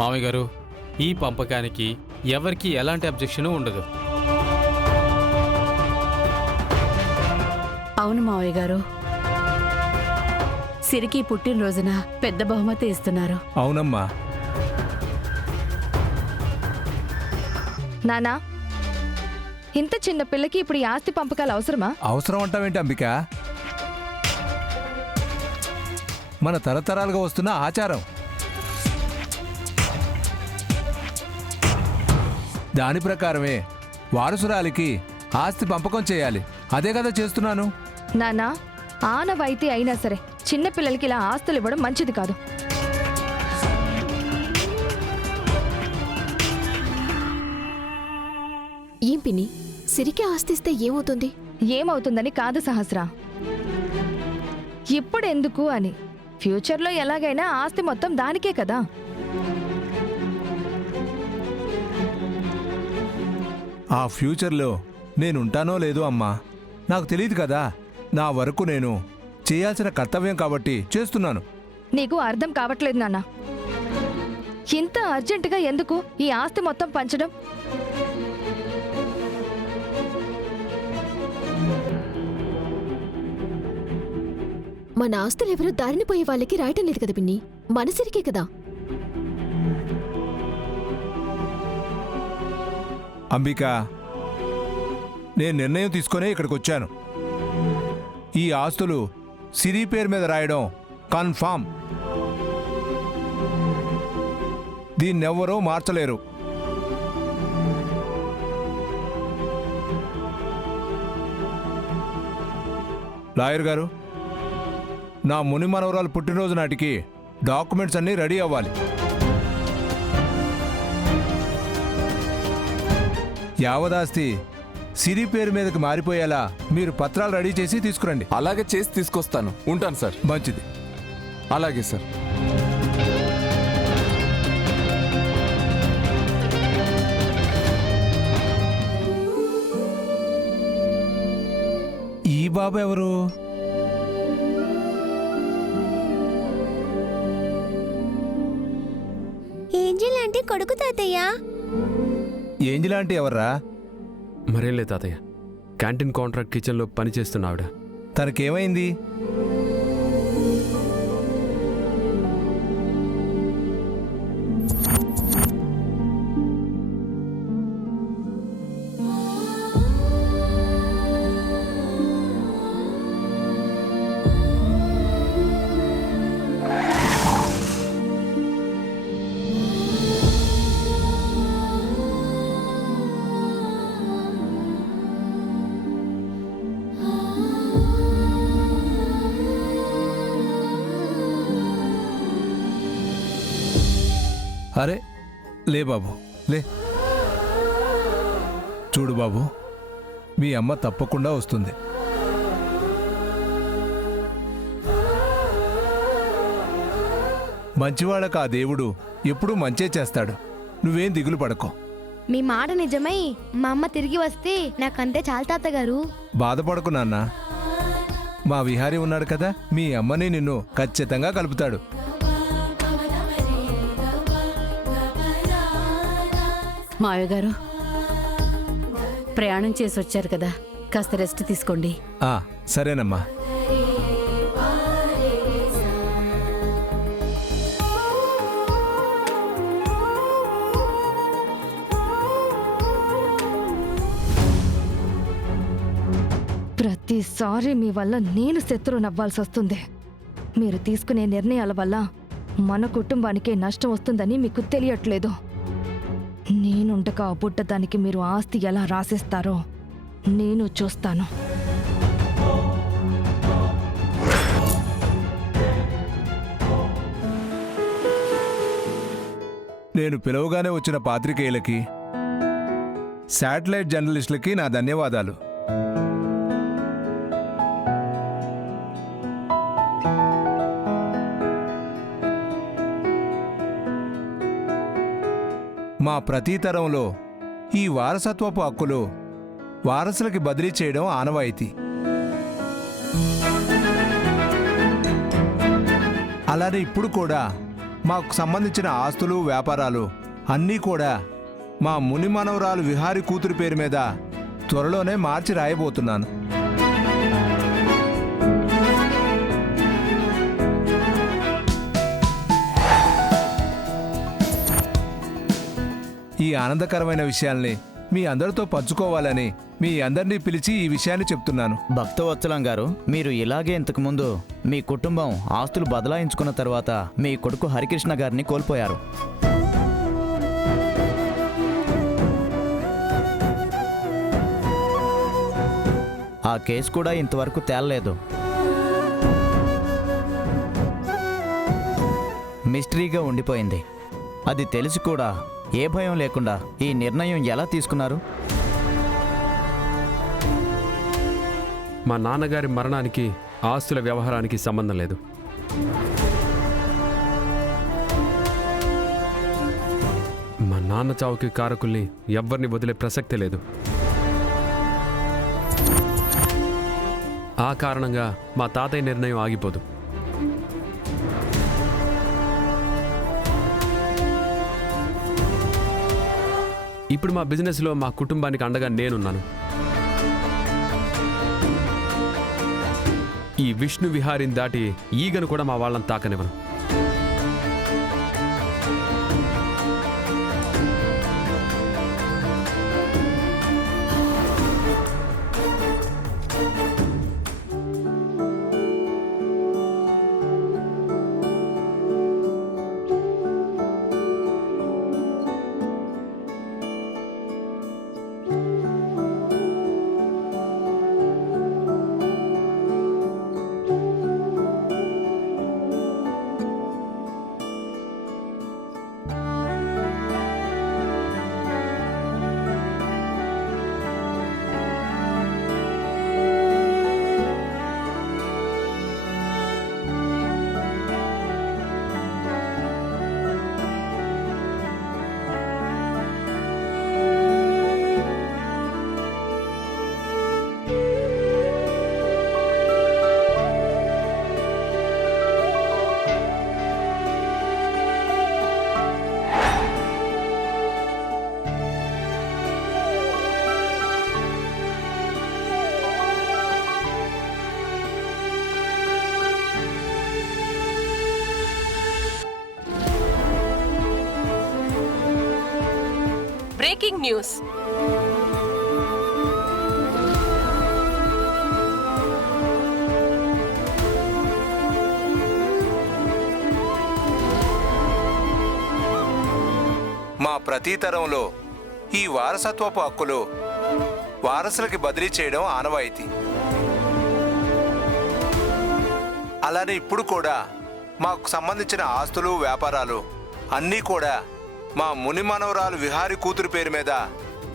మామయ్య గారు, ఈ పంపకానికి ఎవరికి ఎలాంటి అబ్జెక్షన్ ఉండదు. అవును మావయ్య గారు, సిరికి పుట్టినరోజున పెద్ద బహుమతి ఇస్తున్నారు. అవునమ్మా. నానా, ఇంత చిన్న పిల్లకి ఇప్పుడు ఈ ఆస్తి పంపకాలు అవసరమా? అవసరం అంటావేంటి అంబిక? మన తరతరాలుగా వస్తున్న ఆచారం. దాని ప్రకారమే వారసురాలికి ఆస్తి పంపకం చేయాలి. అదే కదా చేస్తున్నాను. నానా, ఆనవాయితీ అయినా సరే చిన్న పిల్లలకి ఇలా ఆస్తులు ఇవ్వడం మంచిది కాదు. ఏం పిన్ని, సిరికి ఆస్తిస్తే ఏమవుతుంది? ఏమవుతుందని కాదు సహస్ర, ఇప్పుడెందుకు అని. ఫ్యూచర్లో ఎలాగైనా ఆస్తి మొత్తం దానికే కదా. ఆ ఫ్యూచర్లో నేనుంటానో లేదో అమ్మా, నాకు తెలియదు కదా. నా వరకు నేను చేయాల్సిన కర్తవ్యం కాబట్టి చేస్తున్నాను. నీకు అర్థం కావట్లేదు నాన్న. ఇంత అర్జెంటుగా ఎందుకు ఈ ఆస్తి మొత్తం పంచడం? మన ఆస్తులు ఎవరో దారిని పోయే వాళ్ళకి రాయటం లేదు కదా పిన్ని, మన సిరికే కదా. అంబిక, నేను నిర్ణయం తీసుకునే ఇక్కడికి వచ్చాను. ఈ ఆస్తులు సిరి పేరు మీద రాయడం కన్ఫామ్. దీన్నెవ్వరూ మార్చలేరు. లాయర్ గారు, నా ముని మనవరాలు పుట్టినరోజు నాటికి డాక్యుమెంట్స్ అన్నీ రెడీ అవ్వాలి. యావదాస్తి సిరి పేరు మీదకి మారిపోయేలా మీరు పత్రాలు రెడీ చేసి తీసుకురండి. అలాగే చేసి తీసుకొస్తాను. ఉంటాను సార్. మంచిది. అలాగే సార్. ఈ బాబు ఎవరు? ఏంజిల్ అంటే కొడుకు తాతయ్య. ఏంజిల్ అంటే ఎవర్రా? మరేం లేదు తాతయ్య, క్యాంటీన్ కాంట్రాక్ట్ కిచెన్లో పనిచేస్తున్న ఆవిడ. తనకేమైంది? అరే లే బాబు, లే. చూడు బాబు, మీ అమ్మ తప్పకుండా వస్తుంది. మంచివాళ్ళకు ఆ దేవుడు ఎప్పుడూ మంచే చేస్తాడు. నువ్వేం దిగులు పడకో. మీ మాట నిజమై మా అమ్మ తిరిగి వస్తే నాకంతే చాలు తాతగారు. బాధపడకు నాన్న. మా విహారీ ఉన్నాడు కదా, మీ అమ్మని నిన్ను ఖచ్చితంగా కలుపుతాడు. మావయ్య గారు, ప్రయాణం చేసి వచ్చారు కదా, కాస్త రెస్ట్ తీసుకోండి. సరేనమ్మా. ప్రతిసారి మీ వల్ల నేను శత్రువు నవ్వాల్సి వస్తుంది. మీరు తీసుకునే నిర్ణయాల వల్ల మన కుటుంబానికే నష్టం వస్తుందని మీకు తెలియట్లేదు. నేనుండగా పుట్టదానికి మీరు ఆస్తి ఎలా రాసిస్తారో నేను చూస్తాను. నేను పిలవగానే వచ్చిన పాత్రికేయులకి, శాటిలైట్ జర్నలిస్టులకి నా ధన్యవాదాలు. మా ప్రతి తరంలో ఈ వారసత్వపు హక్కులు వారసులకి బదిలీ చేయడం ఆనవాయితీ. అలానే ఇప్పుడు కూడా మాకు సంబంధించిన ఆస్తులు వ్యాపారాలు అన్నీ కూడా మా ముని మనవరాలు విహారి కూతురి పేరు మీద త్వరలోనే మార్చి రాయబోతున్నాను. ఈ ఆనందకరమైన విషయాల్ని మీ అందరితో పంచుకోవాలని మీ అందరినీ పిలిచి ఈ విషయాన్ని చెప్తున్నాను. భక్తవత్సలం గారు, మీరు ఇలాగే ఇంతకుముందు మీ కుటుంబం ఆస్తులు బదలాయించుకున్న తర్వాత మీ కొడుకు హరికృష్ణ గారిని కోల్పోయారు. ఆ కేసు కూడా ఇంతవరకు తేలలేదు. మిస్టరీగా ఉండిపోయింది. అది తెలిసి కూడా ఏ భయం లేకుండా ఈ నిర్ణయం ఎలా తీసుకున్నారు? మా నాన్నగారి మరణానికి ఆస్తుల వ్యవహారానికి సంబంధం లేదు. మా నాన్న చావుకి కారకుల్ని ఎవ్వరిని వదిలే ప్రసక్తే లేదు. ఆ కారణంగా మా తాతయ్య నిర్ణయం ఆగిపోదు. ఇప్పుడు మా బిజినెస్లో మా కుటుంబానికి అండగా నేనున్నాను. ఈ విష్ణు విహారిని దాటి ఈగను కూడా మా వాళ్ళని తాకనివ్వను. Breaking news. మా ప్రతి తరంలో ఈ వారసత్వపు హక్కులు వారసులకి బదిలీ చేయడం ఆనవాయితీ. అలానే ఇప్పుడు కూడా మాకు సంబంధించిన ఆస్తులు వ్యాపారాలు అన్నీ కూడా మా ముని మనవరాలు విహారి కూతురి పేరు మీద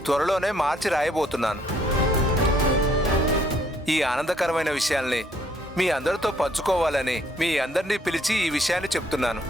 త్వరలోనే మార్చి రాయబోతున్నాను. ఈ ఆనందకరమైన విషయాల్ని మీ అందరితో పంచుకోవాలని మీ అందరినీ పిలిచి ఈ విషయాన్ని చెప్తున్నాను.